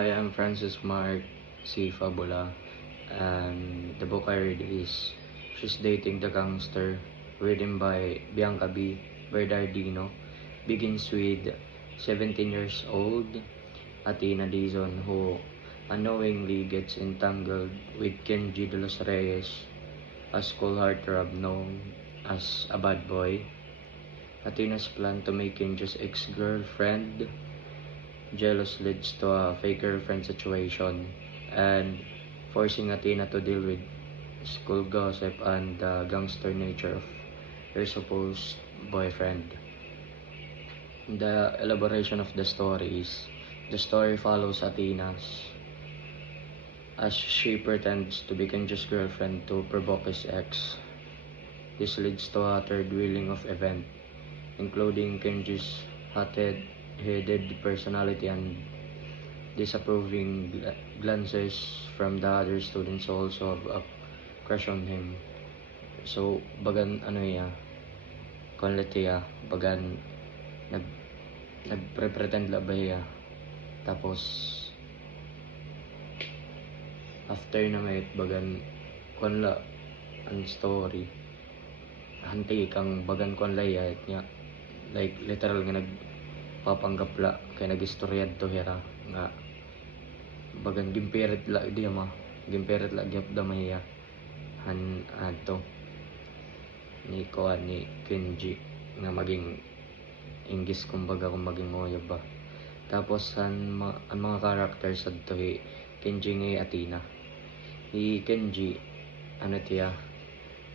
I am Francis Mark C. Fabula, and the book I read is She's Dating the Gangster, written by Bianca B. Bernardino. Begins with 17 years old Athena Dizon, who unknowingly gets entangled with Kenji de los Reyes, a school heartthrob known as a bad boy. Athena's plan to make Kenji's ex-girlfriend jealous leads to a fake girlfriend situation and forcing Athena to deal with school gossip and the gangster nature of her supposed boyfriend. The elaboration of the story is the story follows Athena as she pretends to be Kenji's girlfriend to provoke his ex. This leads to a third wheeling of events, including Kenji's hot-headed personality and disapproving glances from the other students who also have a crush on him. So, bagan konletiya, bagan nagpre-pretend labaya. Tapos, after na may bagan konla ang story, hanti kang bagan konlaya niya. Like, literal nga nagpapanggapla kay nagistoryad to hera nga bagan gimperet la di gimperet la gyap da mahiya han ato ni Kenji nga maging English kumbaga kung maging moya ba. Tapos ang mga characters adto Kenji nga Athena. Kenji tiya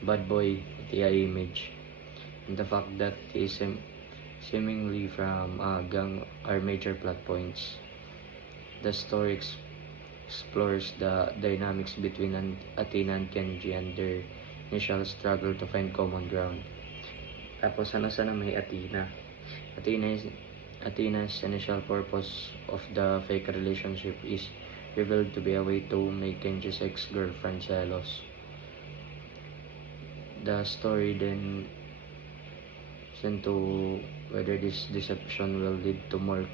bad boy tiya image, and the fact that he is seemingly from gang are major plot points. The story explores the dynamics between Athena and Kenji and their initial struggle to find common ground. Tapos sana may Athena. Athena's initial purpose of the fake relationship is revealed to be a way to make Kenji's ex-girlfriend jealous. The story then into whether this deception will lead to more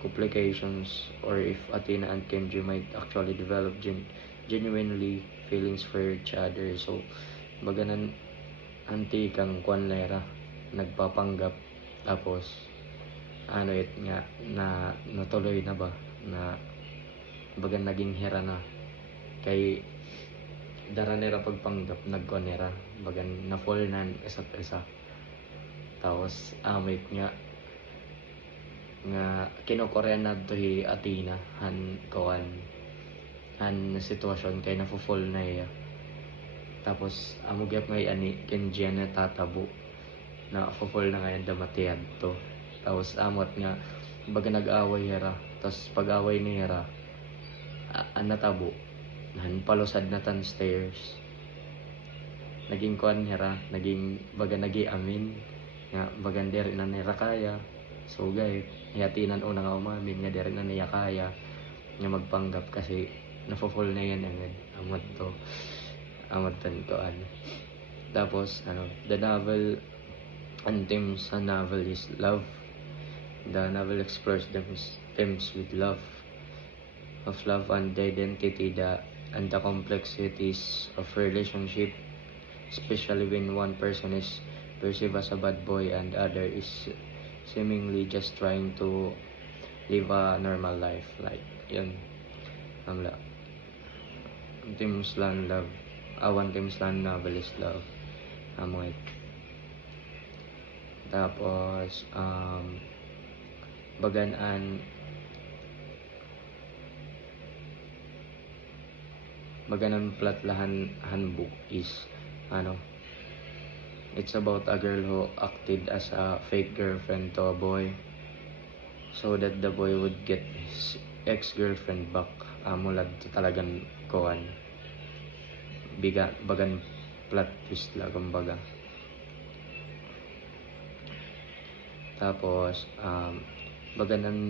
complications or if Athena and Kenji might actually develop genuinely feelings for each other. So, baganan anti kang kwanlera nagpapanggap tapos nga na natuloy na ba na bagan naging hera na kay daranera pagpanggap nagkonera bagan na fall na isa't isa. Tapos amit nga kinokorean na to Athena han sitwasyon kay nafo-fall na iya. Tapos amugyap ngay ani Kenji na tatabo na fo-fall na ngayon damatiyad to. Tapos amot nga baga nag-away hera. Tapos pag-away ni hera natabo han palusad na tan stairs. Naging kuan hera, naging baga amin nga bagan dere na nira kaya. So guys, hiyatinan una nga umamin nga dere na niya kaya nga magpanggap kasi nafo-fall na yan agad amot tan koan. Tapos the novel and themes sa novel is love. The novel explores themes with love and identity and the complexities of relationship, especially when one person is perceived as a bad boy and other is seemingly just trying to live a normal life. Like yun amla themes lang love, one themes lang novel is love amoy. Tapos bagan plot lahan handbook is it's about a girl who acted as a fake girlfriend to a boy so that the boy would get his ex-girlfriend back. Mulad to talagang koan bagan plot twist la kumbaga. Tapos bagan ang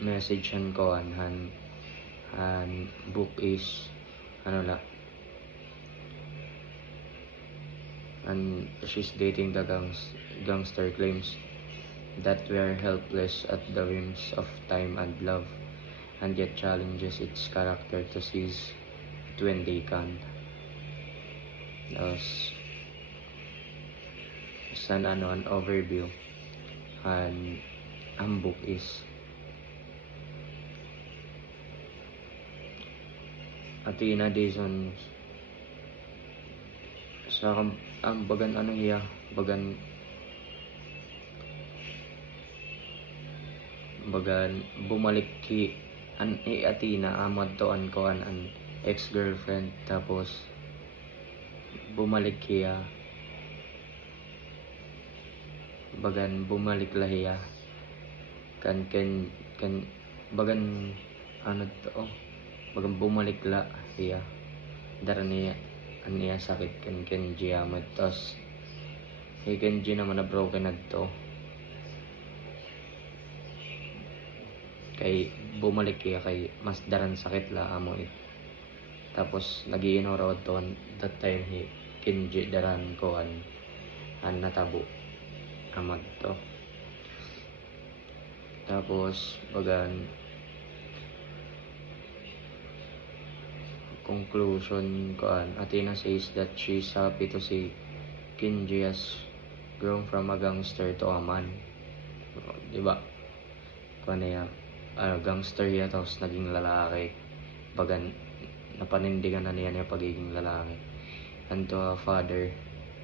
message han koan han book is and she's dating the gangster claims that we are helpless at the whims of time and love and yet challenges its character to seize it when they can. Tapos, an overview, and ang book is Athena Dizon sa ang bagan hiya bagan bumalik ki Athena amad to an ex-girlfriend, tapos bumalik hiya bagan bumalik la hiya kan bagan bagan bumalik la hiya darani niya sakit kan Kenji amad, tas Kenji naman na broken adto kay bumalik kay mas daran sakit la amo tapos nagiinoro doon that time Kenji daran ko an natabo amad to. Tapos bagan conclusion ko Athena says that she's happy to see Kenji has grown from a gangster to a man, diba? Gangster ya, tapos naging lalaki, bagan napanindigan na niya pagiging lalaki, and to a father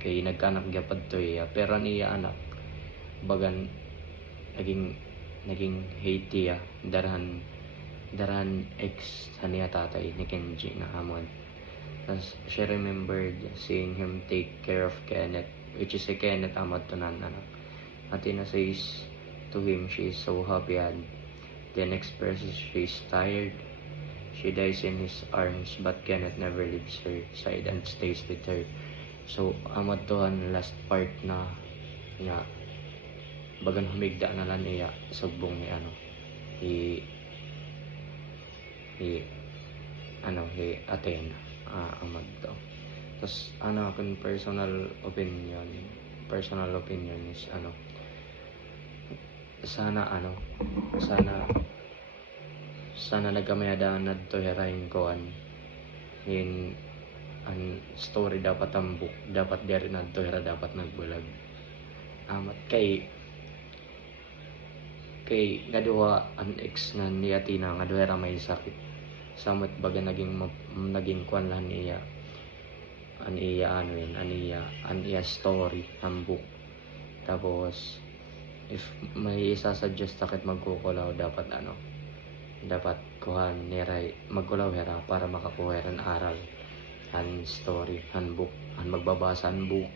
kay nagkanak gyapad to pero niya anak bagan naging hate ya daran ex niya tatay ni Kenji na amon. Tapos she remembered seeing him take care of Kenneth, which is si Kenneth amad to nan anak. Athena says to him she is so happy, and then expresses she is tired. She dies in his arms, but Kenneth never leaves her side and stays with her. So amad to ang last part na nga bagan humigda na lang niya sugbong ni Athena amad to. Tapos akong personal opinion is sana nagkamayadaan na to herahin ko in ang story dapat ang book dapat diri na to hera dapat nagbulag amat kay ngaduha ang ex nga ni Athena nga duha may sakit samot baga naging kwan lang niya an iya story ang book. Tapos if may isasuggest takit magkukulaw dapat kuhan niray magkulaw hera para makakuha ran aral an story an book an magbabasa an book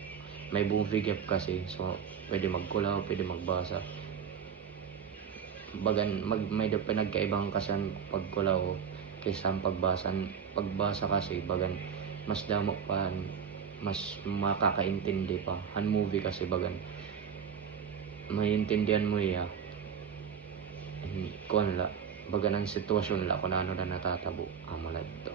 may movie gap kasi, so pwede magkulaw pwede magbasa bagan may pinagkaibang kasi ang pagkulaw kaysa ang pagbasa kasi bagan mas damo pa mas makakaintindi pa an movie kasi bagan maintindihan mo kuan la bagan ang sitwasyon la kung ano na natatabo amalad to.